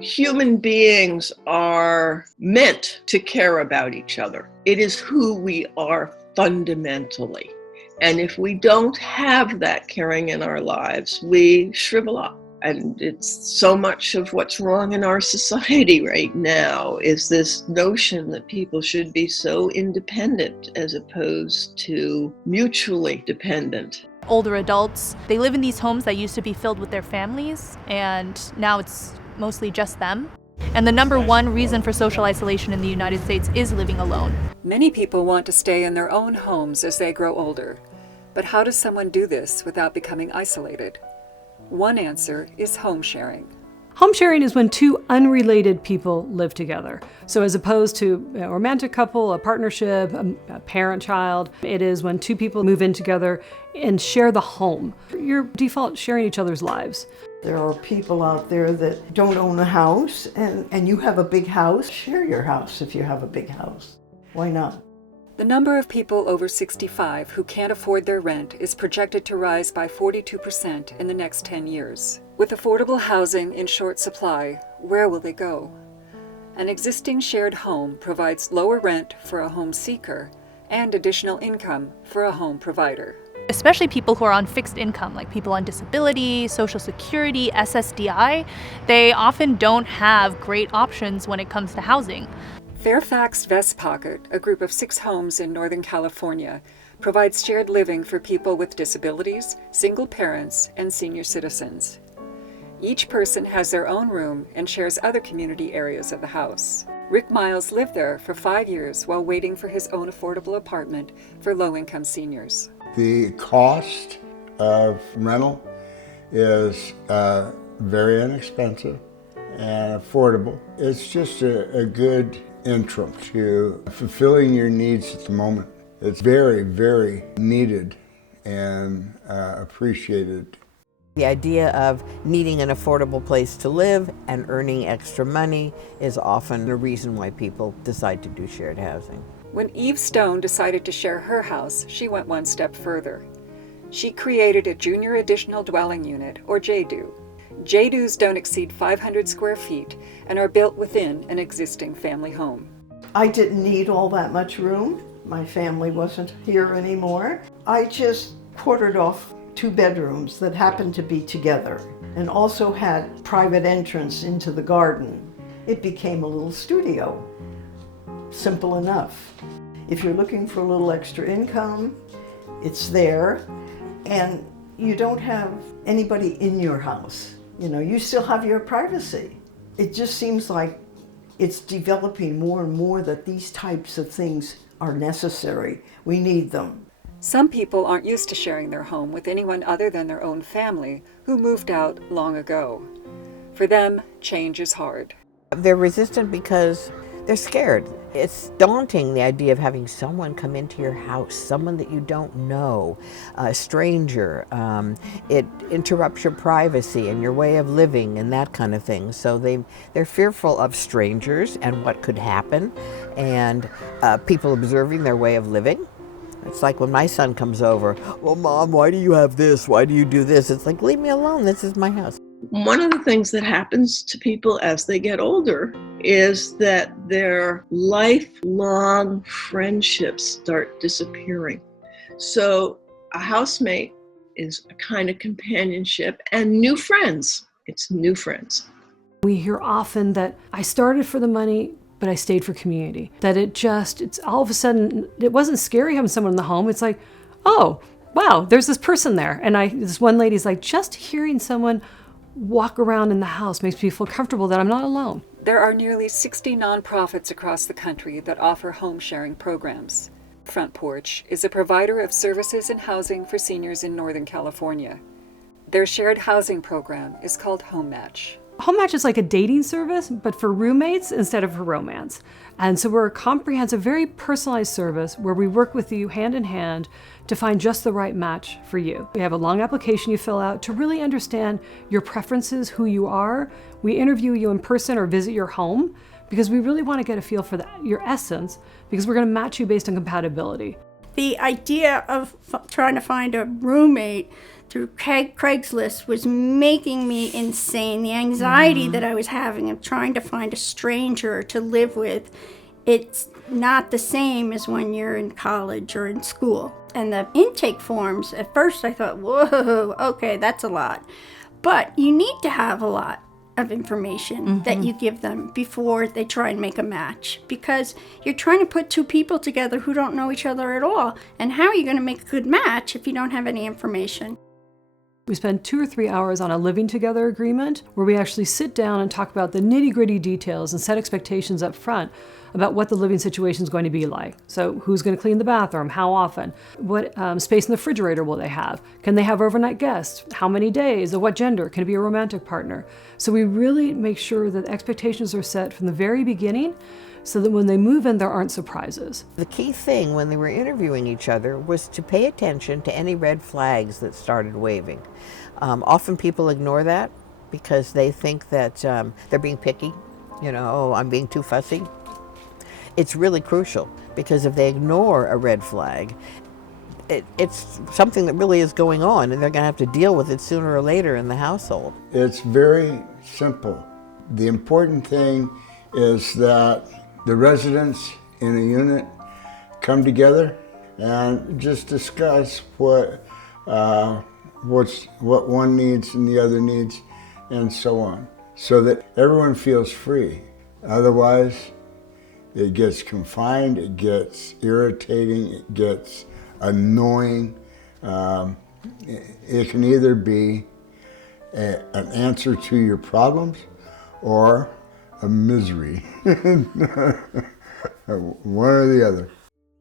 Human beings are meant to care about each other. It is who we are fundamentally. And if we don't have that caring in our lives, we shrivel up. And it's so much of what's wrong in our society right now is this notion that people should be so independent as opposed to mutually dependent. Older adults, they live in these homes that used to be filled with their families, and now it's mostly just them. And the number one reason for social isolation in the United States is living alone. Many people want to stay in their own homes as they grow older. But how does someone do this without becoming isolated? One answer is home sharing. Home sharing is when two unrelated people live together. So as opposed to a romantic couple, a partnership, a parent-child, it is when two people move in together and share the home. You're default sharing each other's lives. There are people out there that don't own a house and you have a big house. Share your house if you have a big house. Why not? The number of people over 65 who can't afford their rent is projected to rise by 42% in the next 10 years. With affordable housing in short supply, where will they go? An existing shared home provides lower rent for a home seeker and additional income for a home provider. Especially people who are on fixed income, like people on disability, Social Security, SSDI, they often don't have great options when it comes to housing. Fairfax Vest Pocket, a group of 6 homes in Northern California, provides shared living for people with disabilities, single parents, and senior citizens. Each person has their own room and shares other community areas of the house. Rick Miles lived there for 5 years while waiting for his own affordable apartment for low-income seniors. The cost of rental is very inexpensive and affordable. It's just a good interim to fulfilling your needs at the moment. It's very, very needed and appreciated. The idea of needing an affordable place to live and earning extra money is often the reason why people decide to do shared housing. When Eve Stone decided to share her house, she went one step further. She created a Junior Additional Dwelling Unit, or JADU. JADUs don't exceed 500 square feet and are built within an existing family home. I didn't need all that much room. My family wasn't here anymore. I just quartered off 2 bedrooms that happened to be together and also had private entrance into the garden. It became a little studio. Simple enough. If you're looking for a little extra income, it's there, and you don't have anybody in your house. You know, you still have your privacy. It just seems like it's developing more and more that these types of things are necessary. We need them. Some people aren't used to sharing their home with anyone other than their own family who moved out long ago. For them, change is hard. They're resistant because they're scared. It's daunting, the idea of having someone come into your house, someone that you don't know, a stranger. It interrupts your privacy and your way of living and that kind of thing. So they're fearful of strangers and what could happen, and people observing their way of living. It's like when my son comes over, well, Mom, why do you have this? Why do you do this? It's like, leave me alone, this is my house. One of the things that happens to people as they get older is that their lifelong friendships start disappearing. So a housemate is a kind of companionship, and new friends. It's new friends. We hear often that I started for the money, but I stayed for community. That it's all of a sudden, it wasn't scary having someone in the home. It's like, oh, wow, there's this person there. And this one lady's like, just hearing someone walk around in the house makes me feel comfortable that I'm not alone. There are nearly 60 nonprofits across the country that offer home sharing programs. Front Porch is a provider of services and housing for seniors in Northern California. Their shared housing program is called Home Match. Home Match is like a dating service, but for roommates instead of for romance. And so we're a comprehensive, very personalized service where we work with you hand in hand to find just the right match for you. We have a long application you fill out to really understand your preferences, who you are. We interview you in person or visit your home because we really want to get a feel for your essence, because we're going to match you based on compatibility. The idea of trying to find a roommate through Craigslist was making me insane. The anxiety that I was having of trying to find a stranger to live with, it's not the same as when you're in college or in school. And the intake forms, at first I thought, whoa, okay, that's a lot. But you need to have a lot of information that you give them before they try and make a match, because you're trying to put two people together who don't know each other at all. And how are you going to make a good match if you don't have any information? We spend 2 or 3 hours on a living together agreement where we actually sit down and talk about the nitty-gritty details and set expectations up front about what the living situation is going to be like. So who's going to clean the bathroom? How often? What space in the refrigerator will they have? Can they have overnight guests? How many days? Of what gender? Can it be a romantic partner? So we really make sure that expectations are set from the very beginning so that when they move in, there aren't surprises. The key thing when they were interviewing each other was to pay attention to any red flags that started waving. Often people ignore that because they think that they're being picky. You know, oh, I'm being too fussy. It's really crucial, because if they ignore a red flag, it's something that really is going on, and they're going to have to deal with it sooner or later in the household. It's very simple. The important thing is that the residents in a unit come together and just discuss what one needs and the other needs, and so on, so that everyone feels free. Otherwise, it gets confined, it gets irritating, it gets annoying. It can either be an answer to your problems or a misery. One or the other.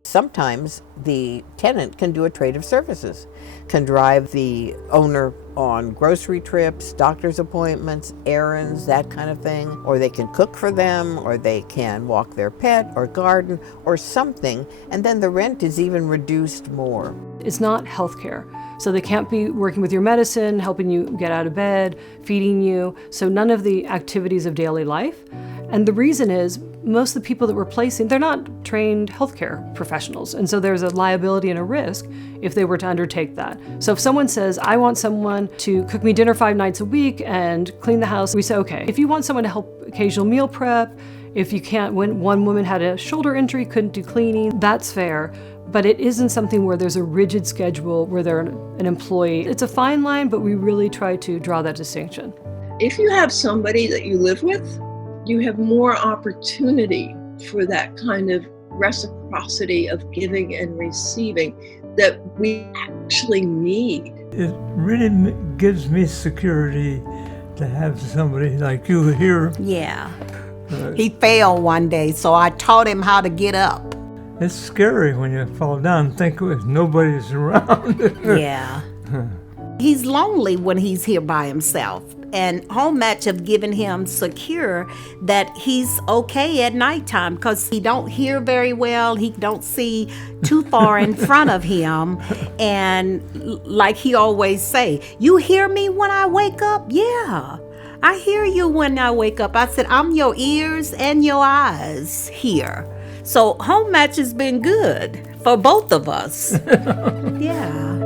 Sometimes the tenant can do a trade of services, can drive the owner on grocery trips, doctor's appointments, errands, that kind of thing, or they can cook for them, or they can walk their pet or garden or something, and then the rent is even reduced more. It's not healthcare. So they can't be working with your medicine, helping you get out of bed, feeding you, so none of the activities of daily life. And the reason is most of the people that we're placing, they're not trained healthcare professionals. And so there's a liability and a risk if they were to undertake that. So if someone says, I want someone to cook me dinner 5 nights a week and clean the house, we say, okay. If you want someone to help occasional meal prep, if you can't, when one woman had a shoulder injury, couldn't do cleaning, that's fair. But it isn't something where there's a rigid schedule where they're an employee. It's a fine line, but we really try to draw that distinction. If you have somebody that you live with, you have more opportunity for that kind of reciprocity of giving and receiving that we actually need. It really gives me security to have somebody like you here. Yeah. He fell one day, so I taught him how to get up. It's scary when you fall down and think nobody's around. Yeah. He's lonely when he's here by himself. And Home Match have given him secure that he's okay at nighttime because he don't hear very well. He don't see too far in front of him. And like he always say, you hear me when I wake up? Yeah, I hear you when I wake up. I said, I'm your ears and your eyes here. So Home Match has been good for both of us. Yeah.